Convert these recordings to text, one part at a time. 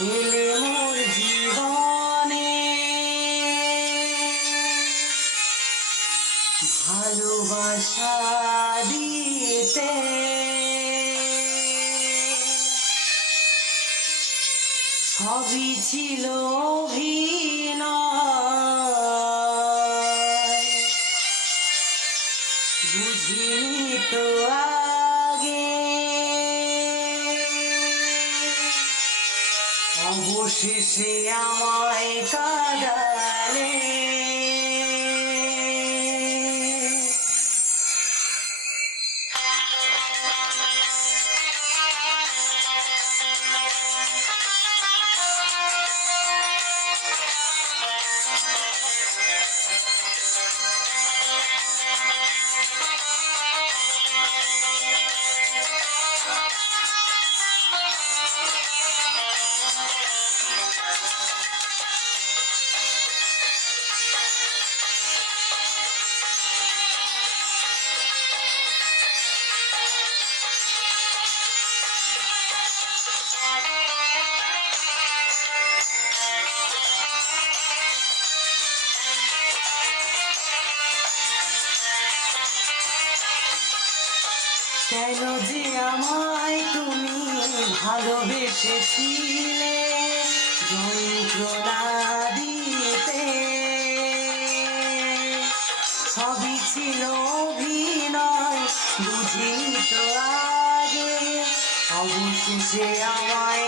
এলে মোর জীবনে। ভালোবাসা ছিল ভিড় অবশেষে আমায় কাদালে। কেন যে আমায় তুমি ভালোবেসেছিলে, যন্ত্রণা দিতে। সবই ছিল অভিনয়, বুঝি তো আগে। অবশেষে আমায়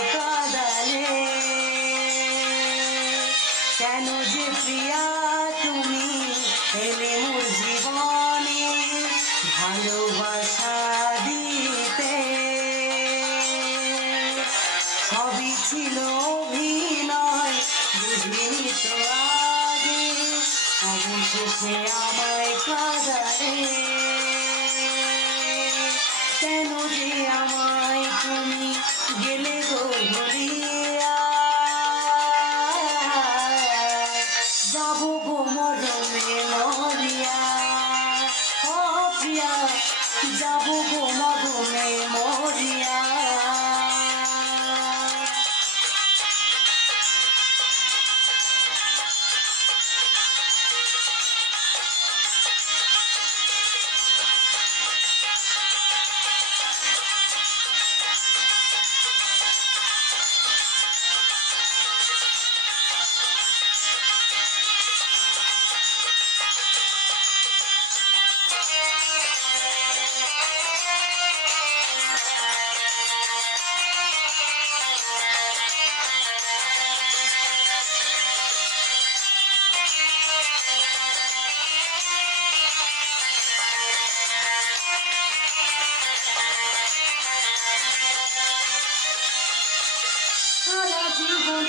কাদালে কেন যে আমায় তুমি গেলে গো ভরিয়া যাব গো মরমে মরিয়া। ও প্রিয়া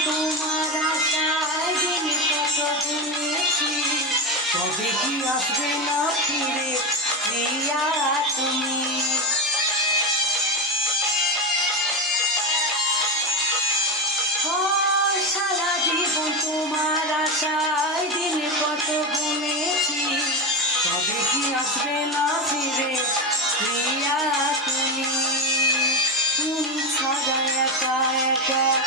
তোমার আশায় কি আসবে না ফিরে, প্রিয়া তুমি? সারা জীবন তোমার আশায় দিনে কত ঘুমিয়েছি তবে কি আসবে না ফিরে, প্রিয়া তুমি? তুমি ছাড়া একা একা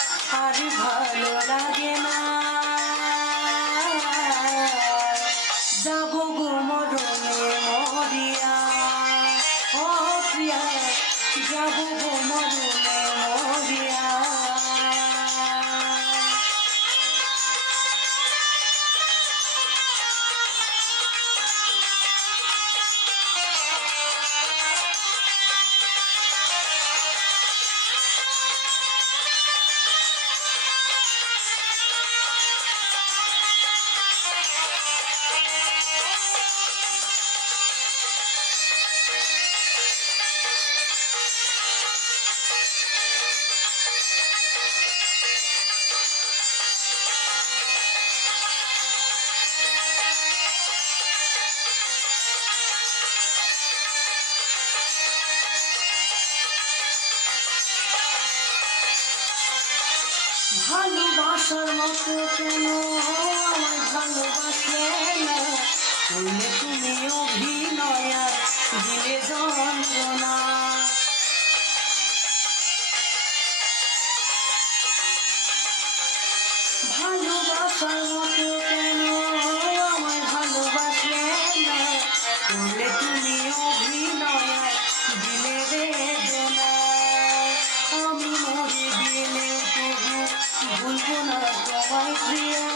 ভালোবাসার মতো কেন? আমায় ভালোবাসলে না? করলে তুমি অভিনয় দিলে যন্ত্রণা। ভালোবাসার Wipe me.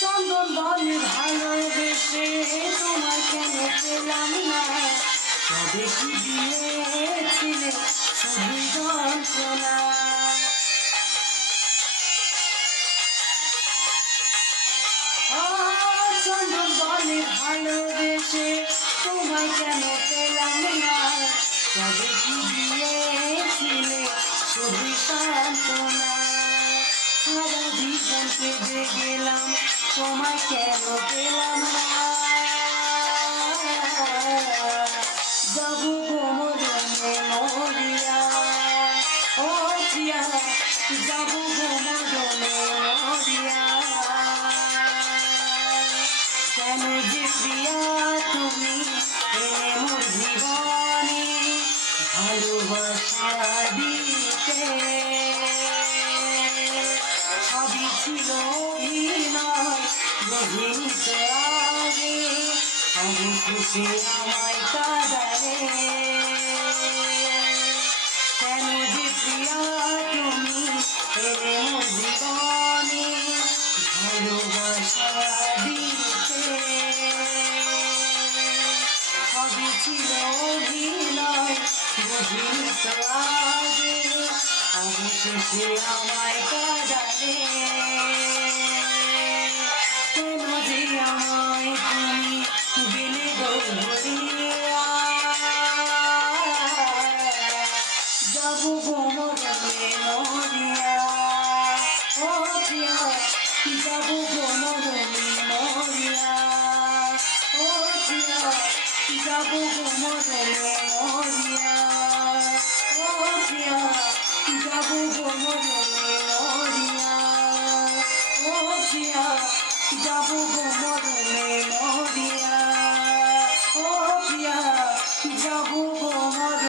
চন্দন বলে ভালোবেসে তোমায় কেন পেলাম না? তবে কি দিয়েছিলে শুধু যন্ত্রণা চন্দন বলে ভালোবেসে তোমায় কেন পেলাম না? তবে কি দিয়েছিলে শুধু সান্ত্বনা সারা জীবন কেঁদে গেলাম তোমায় কেন পেলাম না? যাব গোমরণে মরিয়া, ও প্রিয়া যাব গোমরণে মরিয়া। কেন যে তুমি এলে মোর জীবনে ভালোবাসা দিতে? সবই ছিল গভীর আগে। অবশেষে আমায় কাদারে কেন যে প্রিয়া তুমি এলে জীবনে ভালোবাসা দিতে? সবই ছিল অভিনয় গভীর আগে। অবশেষে আমায় কাদারে কেন যে আমায় তুমি দিলে গভরিয়া